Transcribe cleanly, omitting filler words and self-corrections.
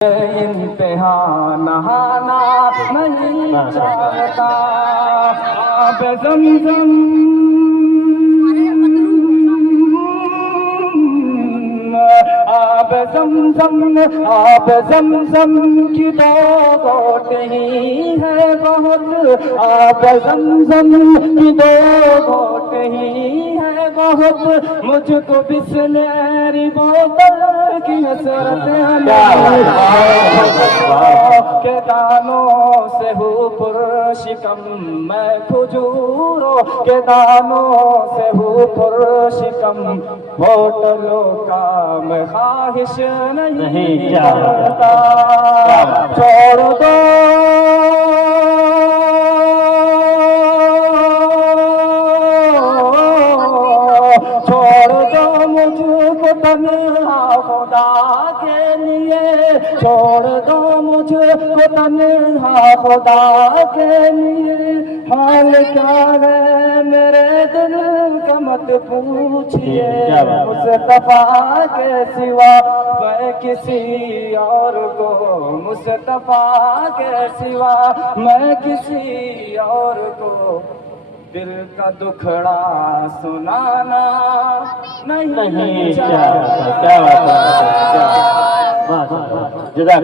इम्तिहान नहाना नहीं चाहता। आब ज़मज़म आब ज़मज़म आब ज़मज़म की दो घोट ही है बहुत। आब ज़मज़म की दो घोट ही है बहुत। मुझको बिस्लेरी बोतल की हसरत के दानों से हूँ पुरशिकम मैं खजूरों के दानों से हूँ पुरशिकम। होटलों का मैं ख्वाहिश नहीं करता। छोड़ दो छोड़ दो मुझको तन्हा खुदा के लिए। छोड़ दो मुझको तन्हा खुदा के लिए। हाल क्या है मेरे दिल का मत पूछिए। मुस्तफा के सिवा मैं किसी और को मुस्तफा के सिवा मैं किसी और को दिल का दुखड़ा सुनाना नहीं चाहता। क्या बात है, क्या बात है।